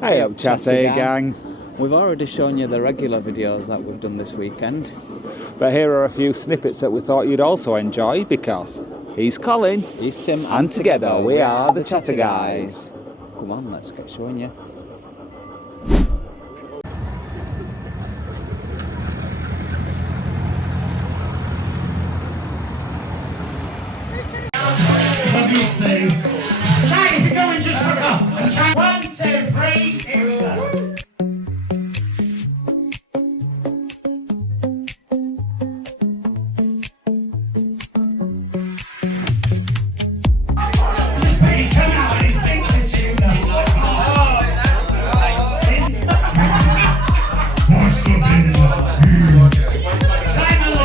Hey up, Chatty gang. We've already shown you the regular videos that we've done this weekend. But here are a few snippets that we thought you'd also enjoy because he's Colin, He's Tim, and together we are the Chatter Guys. Come on, let's get showing you. Try if you're going just for up. And try 1, 2, 3, here we go. Just put your tongue out and sing the tune though. What's cooking? Climb along.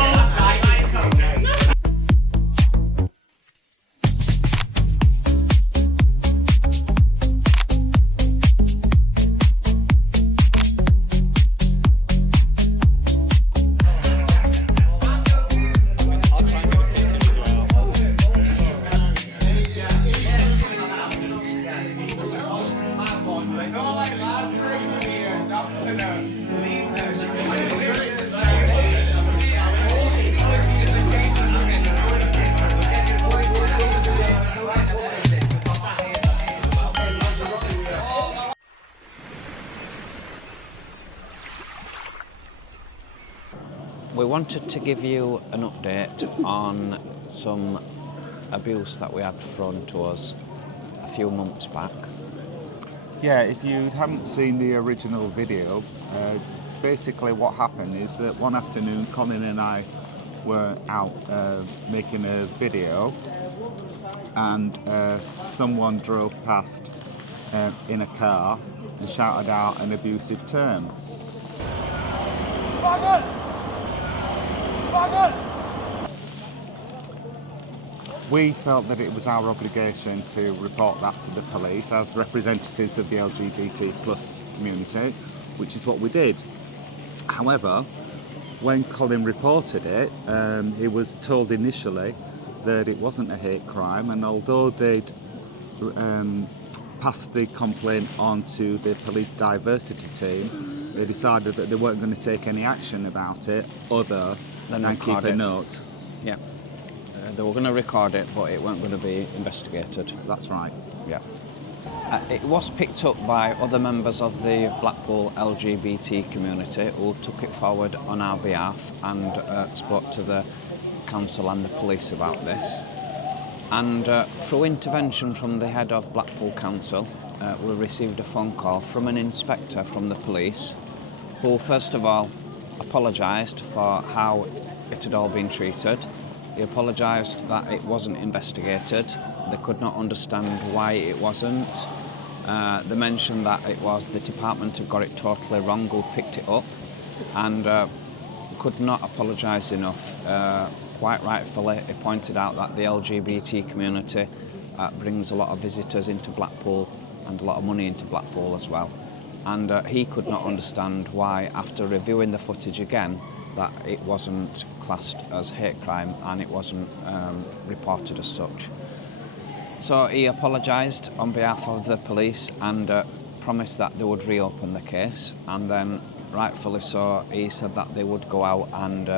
We wanted to give you an update on some abuse that we had thrown to us a few months back. Yeah, if you haven't seen the original video, basically what happened is that one afternoon Colin and I were out making a video, and someone drove past in a car and shouted out an abusive term. We felt that it was our obligation to report that to the police as representatives of the LGBT plus community, which is what we did. However, when Colin reported it, he was told initially that it wasn't a hate crime, and although they'd passed the complaint on to the police diversity team, they decided that they weren't going to take any action about it other than keep a note. Yeah. They were going to record it, but it weren't going to be investigated. That's right. Yeah. It was picked up by other members of the Blackpool LGBT community who took it forward on our behalf and spoke to the council and the police about this. And through intervention from the head of Blackpool Council, we received a phone call from an inspector from the police who first of all apologised for how it had all been treated. He apologised that it wasn't investigated. They could not understand why it wasn't. They mentioned that it was the department had got it totally wrong who picked it up, and could not apologise enough. Quite rightfully, he pointed out that the LGBT community brings a lot of visitors into Blackpool and a lot of money into Blackpool as well. And he could not understand why, after reviewing the footage again, that it wasn't classed as hate crime and it wasn't reported as such. So he apologised on behalf of the police and promised that they would reopen the case, and then rightfully so he said that they would go out and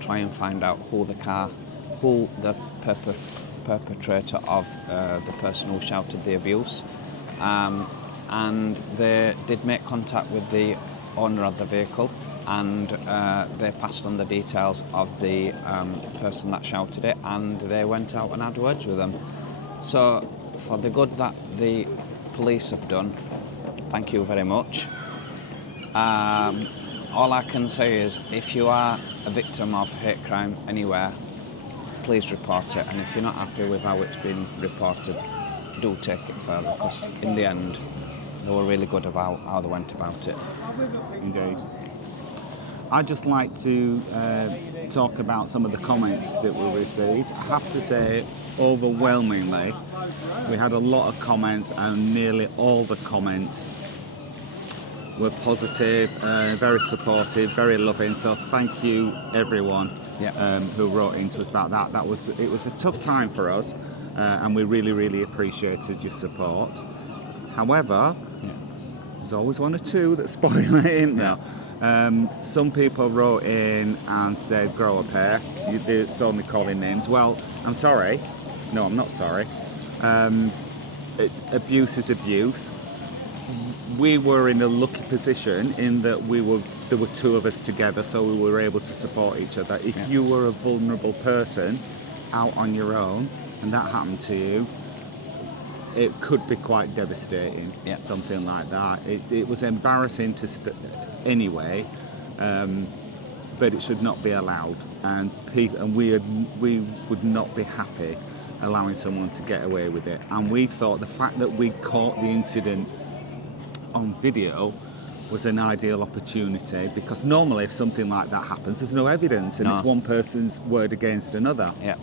try and find out who the perpetrator of the person who shouted the abuse, and they did make contact with the owner of the vehicle, and they passed on the details of the person that shouted it, and they went out and had words with them. So for the good that the police have done, thank you very much. All I can say is, if you are a victim of hate crime anywhere, please report it, and if you're not happy with how it's been reported, do take it further, because in the end they were really good about how they went about it. Indeed. I'd just like to talk about some of the comments that we received. I have to say, overwhelmingly, we had a lot of comments, and nearly all the comments were positive, very supportive, very loving. So thank you, everyone who wrote into us about that. It was a tough time for us, and we really, really appreciated your support. However, There's always one or two that spoil it, isn't there? Some people wrote in and said, grow a pair. It's only calling names. Well, I'm sorry. No, I'm not sorry. Abuse is abuse. We were in a lucky position in that there were two of us together, so we were able to support each other. If you were a vulnerable person out on your own and that happened to you, it could be quite devastating, something like that. It was embarrassing anyway, but it should not be allowed. And we would not be happy allowing someone to get away with it. And we thought the fact that we caught the incident on video was an ideal opportunity, because normally if something like that happens, there's no evidence and it's one person's word against another. Yeah.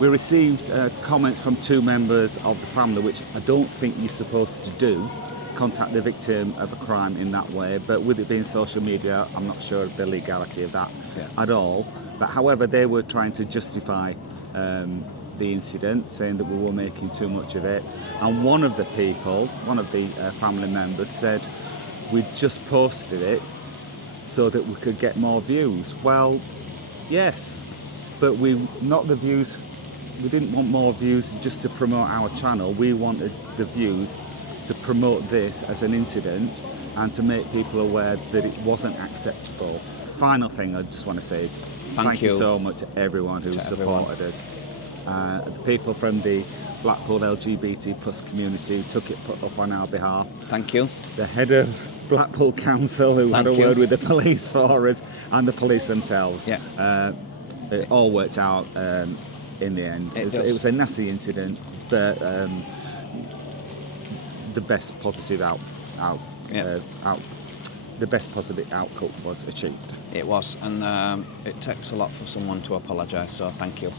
We received comments from two members of the family, which I don't think you're supposed to do, contact the victim of a crime in that way, but with it being social media, I'm not sure of the legality of that at all. But however, they were trying to justify the incident, saying that we were making too much of it. And one of the family members said, we just posted it so that we could get more views. Well, yes, but not the views. We didn't want more views just to promote our channel. We wanted the views to promote this as an incident and to make people aware that it wasn't acceptable. Final thing I just want to say is thank you so much to everyone who supported us. The people from the Blackpool LGBT plus community took it up on our behalf. Thank you. The head of Blackpool Council, who had a word with the police for us, and the police themselves. Yeah. It all worked out in the end. It was a nasty incident, but the best positive outcome was achieved. It was, and it takes a lot for someone to apologise, so thank you.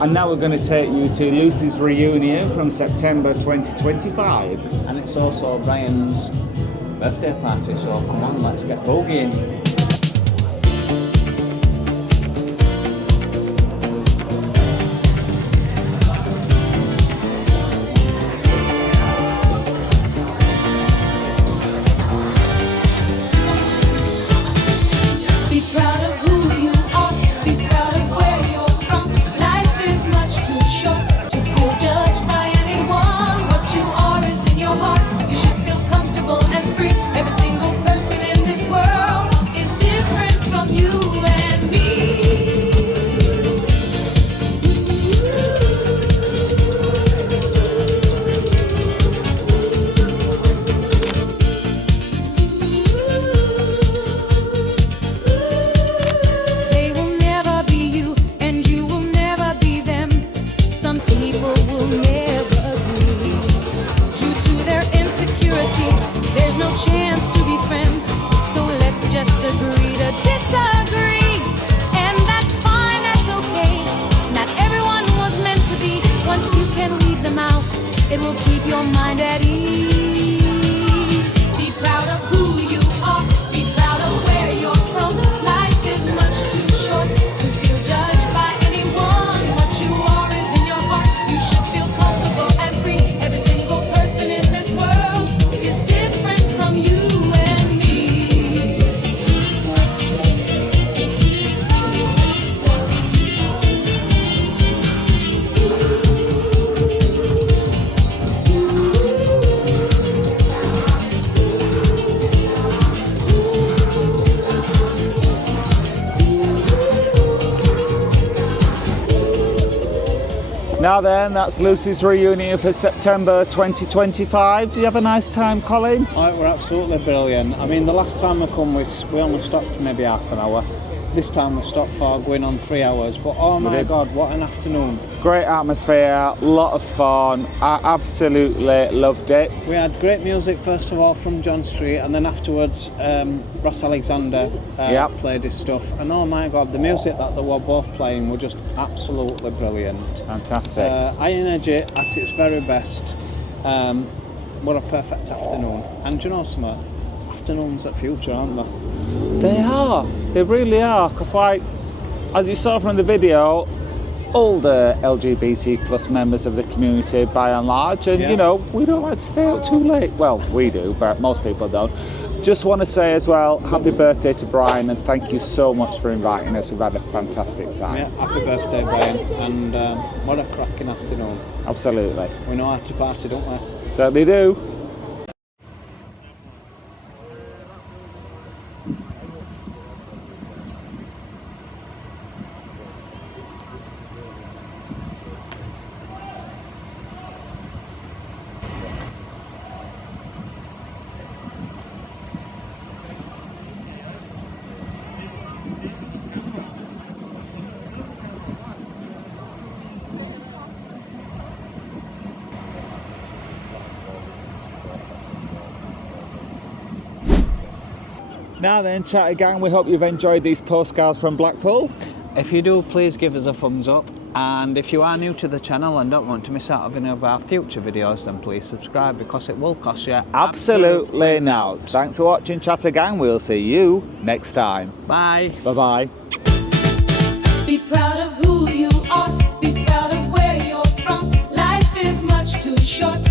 And now we're going to take you to Lucy's reunion from September 2025. And it's also Brian's birthday party, so come on, let's get bogeying. There's no chance to be friends, so let's just agree to disagree. And that's fine, that's okay. Not everyone was meant to be. Once you can weed them out, it will keep your mind at ease. Be proud of who you are, be proud of where you're from. Life is much too short to feel judged by anyone. What you are is in your heart. You should feel comfortable and free. Every single person in this world is different from you and me. Now then, that's Lucy's reunion for September 2025. Do you have a nice time, Colin? Oh, we're absolutely brilliant. I mean, the last time we come, we only stopped maybe half an hour. This time we stopped for going on 3 hours. But oh my God, what an afternoon. Great atmosphere, lot of fun. I absolutely loved it. We had great music, first of all, from John Street, and then afterwards, Ross Alexander played his stuff. And oh my God, the music that they were both playing were just absolutely brilliant. Fantastic. High energy at its very best. What a perfect afternoon. And do you know something? Afternoons at Future, aren't they? They are. They really are. Because, like, as you saw from the video, all the LGBT plus members of the community by and large, and Yeah. you know, we don't like to stay out too late. Well, we do, but most people don't. Just want to say as well, happy birthday to Brian, and thank you so much for inviting us. We've had a fantastic time. Yeah, happy birthday, Brian, and what a cracking afternoon. Absolutely. We know how to party, don't we? Certainly do. Now then, Chatter Gang, we hope you've enjoyed these postcards from Blackpool. If you do, please give us a thumbs up. And if you are new to the channel and don't want to miss out on any of our future videos, then please subscribe, because it will cost you Absolutely not. Thanks for watching, Chatter Gang. We'll see you next time. Bye. Bye-bye. Be proud of who you are. Be proud of where you're from. Life is much too short